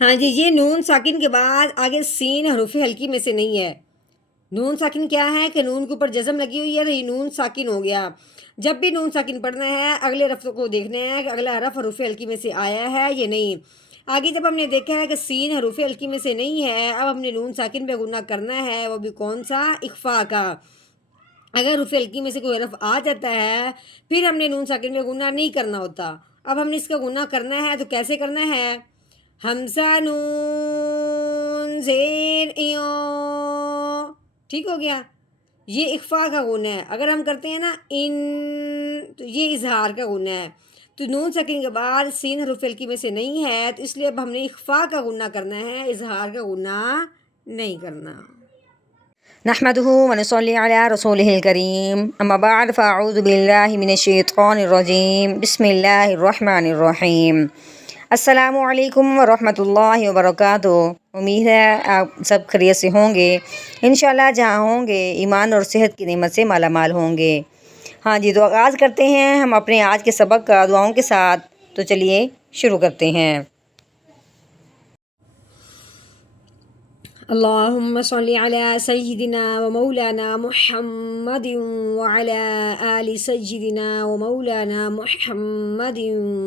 ہاں جی، یہ نون ساکن کے بعد آگے سین حروف ہلکی میں سے نہیں ہے۔ نون ساکن کیا ہے کہ نون کے اوپر جزم لگی ہوئی ہے تو یہ نون ساکن ہو گیا۔ جب بھی نون ساکن پڑھنا ہے اگلے لفظ کو دیکھنا ہے کہ اگلا حرف حروف ہلکی میں سے آیا ہے یا نہیں۔ آگے جب ہم نے دیکھا ہے کہ سین حروف ہلکی میں سے نہیں ہے، اب ہم نے نون ساکن پہ غنہ کرنا ہے، وہ بھی کون سا؟ اخفا کا۔ اگر حروف ہلکی میں سے کوئی حرف آ جاتا ہے پھر ہم نے نون ساکن میں غنہ نہیں کرنا ہوتا۔ اب ہم نے اس کا غنہ کرنا ہے تو کیسے کرنا ہے؟ حمزہ نون زیر ایو، ٹھیک ہو گیا؟ یہ اخفا کا غنہ ہے۔ اگر ہم کرتے ہیں نا ان تو یہ اظہار کا غنہ ہے۔ تو نون ساکن کے بعد سین حروف ہلکی میں سے نہیں ہے تو اس لیے اب ہم نے اخفا کا غنہ کرنا ہے، اظہار کا غنہ نہیں کرنا۔ نحمده ونصلي على رسوله الكريم اما بعد فاعوذ بالله من الشیطان الرجیم بسم اللہ الرحمن الرحیم۔ السلام علیکم ورحمۃ اللہ وبرکاتہ۔ امید ہے آپ سب خیریت سے ہوں گے، انشاءاللہ جہاں ہوں گے ایمان اور صحت کی نعمت سے مالا مال ہوں گے۔ ہاں جی، تو آغاز کرتے ہیں ہم اپنے آج کے سبق کا دعاؤں کے ساتھ۔ تو چلیے شروع کرتے ہیں۔ اللهم صل على سيدنا ومولانا محمد وعلى آل سيدنا ومولانا محمد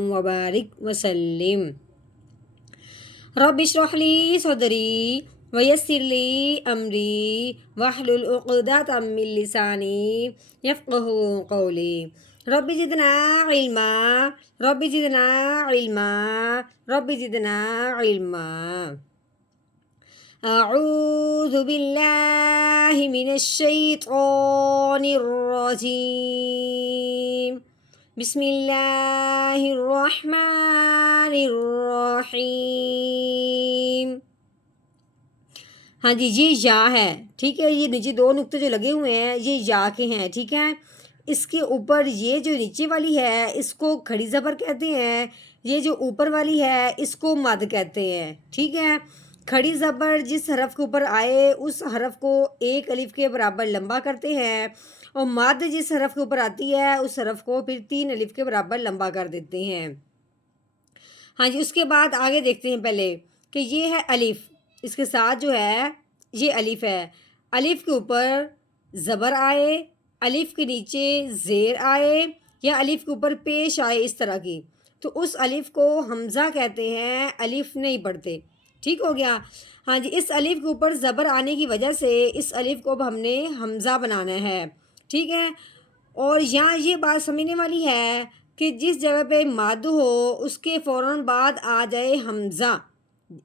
وبارك وسلم۔ رب اشرح لي صدري ويسر لي أمري واحلل عقدة من لساني يفقهوا قولي۔ رب زدنا علما، رب زدنا علما، رب زدنا علما۔ أعوذ بالله من الشيطان الرجيم بسم اللہ الرحمن الرحیم۔ ہاں جی، یہ یا ہے، ٹھیک ہے؟ یہ نیچے دو نقطے جو لگے ہوئے ہیں یہ یا کے ہیں، ٹھیک ہے؟ اس کے اوپر یہ جو نیچے والی ہے اس کو کھڑی زبر کہتے ہیں، یہ جو اوپر والی ہے اس کو مد کہتے ہیں، ٹھیک ہے؟ کھڑی زبر جس حرف کے اوپر آئے اس حرف کو ایک الف کے برابر لمبا کرتے ہیں، اور مد جس حرف کے اوپر آتی ہے اس حرف کو پھر 3 الف کے برابر لمبا کر دیتے ہیں۔ ہاں جی، اس کے بعد آگے دیکھتے ہیں پہلے کہ یہ ہے الف، اس کے ساتھ جو ہے یہ الف ہے، الف کے اوپر زبر آئے، الف کے نیچے زیر آئے یا الف کے اوپر پیش آئے اس طرح کی، تو اس الف کو حمزہ کہتے ہیں، الف نہیں پڑھتے، ٹھیک ہو گیا؟ ہاں جی، اس الف کے اوپر زبر آنے کی وجہ سے اس الف کو اب ہم نے حمزہ بنانا ہے، ٹھیک ہے؟ اور یہاں یہ بات سمجھنے والی ہے کہ جس جگہ پہ مد ہو اس کے فوراً بعد آ جائے حمزہ،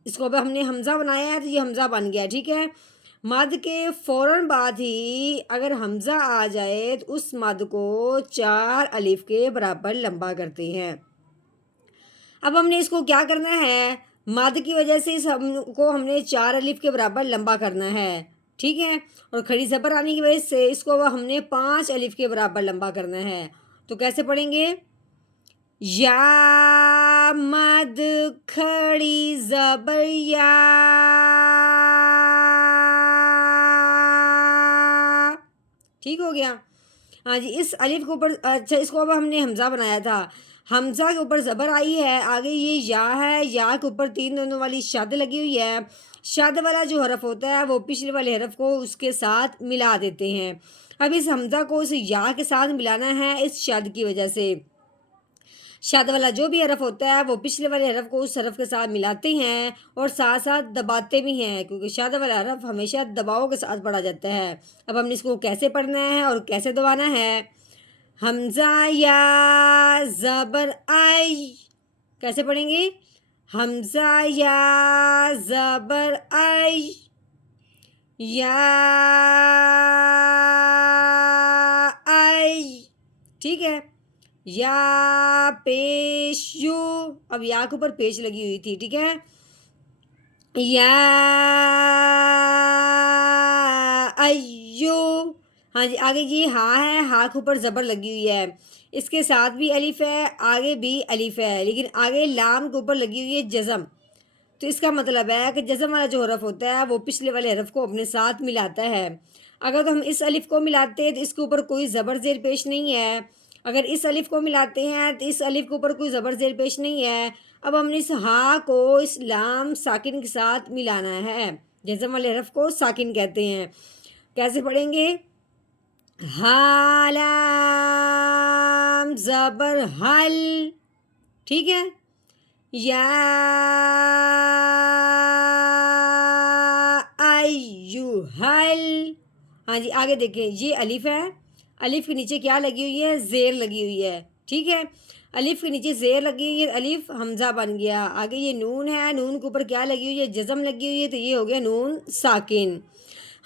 اس کو اب ہم نے حمزہ بنایا ہے تو یہ حمزہ بن گیا، ٹھیک ہے؟ مد کے فوراً بعد ہی اگر حمزہ آ جائے تو اس مد کو 4 الف کے برابر لمبا کرتے ہیں۔ اب ہم نے اس کو کیا کرنا ہے؟ مد کی وجہ سے اس کو ہم نے 4 الف کے برابر لمبا کرنا ہے، ٹھیک ہے؟ اور کھڑی زبر آنے کی وجہ سے اس کو ہم نے 5 الف کے برابر لمبا کرنا ہے۔ تو کیسے پڑھیں گے؟ یا مد کھڑی زبر یا، ٹھیک ہو گیا؟ ہاں جی، اس الف کے اوپر اچھا اس کو اب ہم نے حمزہ بنایا تھا، حمزہ کے اوپر زبر آئی ہے، آگے یہ یا ہے، یا کے اوپر 3 دونوں والی شد لگی ہوئی ہے، شد والا جو حرف ہوتا ہے وہ پچھلے والے حرف کو اس کے ساتھ ملا دیتے ہیں۔ اب اس حمزہ کو اس یا کے ساتھ ملانا ہے اس شد کی وجہ سے، شد والا جو بھی حرف ہوتا ہے وہ پچھلے والے حرف کو اس حرف کے ساتھ ملاتے ہیں اور ساتھ ساتھ دباتے بھی ہیں، کیونکہ شد والا حرف ہمیشہ دباؤ کے ساتھ پڑھا جاتا ہے۔ اب ہم نے اس کو کیسے پڑھنا ہے اور کیسے دبانا ہے؟ حمزہ یا زبر آئی، کیسے پڑھیں گے؟ حمزہ یا زبر آئی، یا آئی، ٹھیک ہے؟ یا پیش یو، اب یا کے اوپر پیش لگی ہوئی تھی، ٹھیک ہے؟ یا ایو، ہاں جی، آگے یہ ہا ہے، ہا کے اوپر زبر لگی ہوئی ہے، اس کے ساتھ بھی الف ہے، آگے بھی الف ہے، لیکن آگے لام کے اوپر لگی ہوئی ہے جزم، تو اس کا مطلب ہے کہ جزم والا جو حرف ہوتا ہے وہ پچھلے والے حرف کو اپنے ساتھ ملاتا ہے۔ اگر تو ہم اس الف کو ملاتے ہیں تو اس کے اوپر کوئی زبر زیر پیش نہیں ہے، اگر اس الف کو ملاتے ہیں تو اس الف کے اوپر کوئی زبر زیر پیش نہیں ہے، اب ہم نے اس ہا کو اس لام ساکن کے ساتھ ملانا ہے، جزم والے حرف کو ساکن کہتے ہیں۔ کیسے پڑھیں گے؟ ہا لام زبر حل، ٹھیک ہے، یا ایوہل۔ ہاں جی آگے دیکھیں، یہ الف ہے، الف کے نیچے کیا لگی ہوئی ہے؟ زیر لگی ہوئی ہے، ٹھیک ہے، الف کے نیچے زیر لگی ہوئی ہے، الف حمزہ بن گیا۔ آگے یہ نون ہے، نون کے اوپر کیا لگی ہوئی ہے؟ جزم لگی ہوئی ہے، تو یہ ہو گیا نون ساکن۔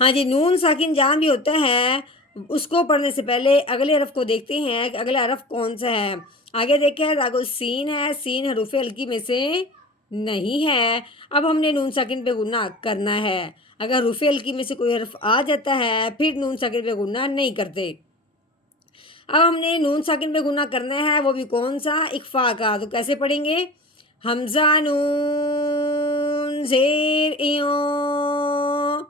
ہاں جی، نون ساکن جہاں بھی ہوتا ہے اس کو پڑھنے سے پہلے اگلے حرف کو دیکھتے ہیں کہ اگلا حرف کون سا ہے۔ آگے دیکھیں، آگے سین ہے، سین حروف ہلکی میں سے نہیں ہے۔ اب ہم نے نون ساکن پہ غنہ کرنا ہے۔ اگر حروف ہلکی میں سے کوئی حرف آ جاتا ہے پھر نون ساکن پہ غنہ نہیں کرتے۔ اب ہم نے نون ساکن پہ غنہ کرنا ہے، وہ بھی کون سا؟ اخفا کا۔ تو کیسے پڑھیں گے؟ حمزہ نون زیر ایوں،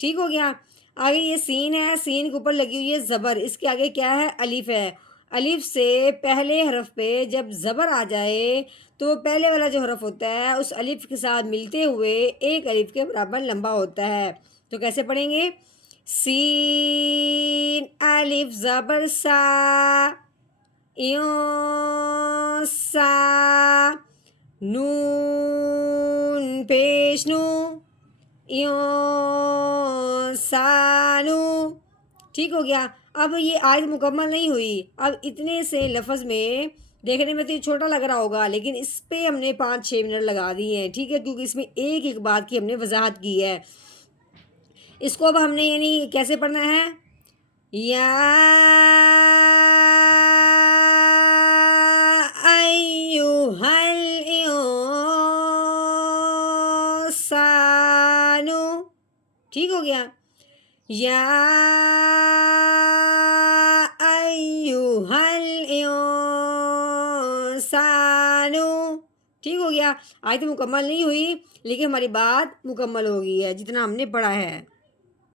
ٹھیک ہو گیا۔ آگے یہ سین ہے، سین کے اوپر لگی ہوئی ہے زبر، اس کے آگے کیا ہے؟ الف ہے۔ الف سے پہلے حرف پہ جب زبر آ جائے تو پہلے والا جو حرف ہوتا ہے اس الف کے ساتھ ملتے ہوئے ایک الف کے برابر لمبا ہوتا ہے۔ تو کیسے پڑھیں گے؟ سین الف زبر سا، ایوں سا، نون پیش نو، یوں سانو، ٹھیک ہو گیا۔ اب یہ آیت مکمل نہیں ہوئی، اب اتنے سے لفظ میں دیکھنے میں تو یہ چھوٹا لگ رہا ہوگا لیکن اس پہ ہم نے 5-6 منٹ لگا دیے ہیں، ٹھیک ہے، کیونکہ اس میں ایک ایک بات کی ہم نے وضاحت کی ہے۔ اس کو اب ہم نے یعنی کیسے پڑھنا ہے؟ یا ایوہل انسانو، ٹھیک ہو گیا، یا ایوہل انسانو، ٹھیک ہو گیا۔ آیت مکمل نہیں ہوئی لیکن ہماری بات مکمل ہو گئی ہے جتنا ہم نے پڑھا ہے۔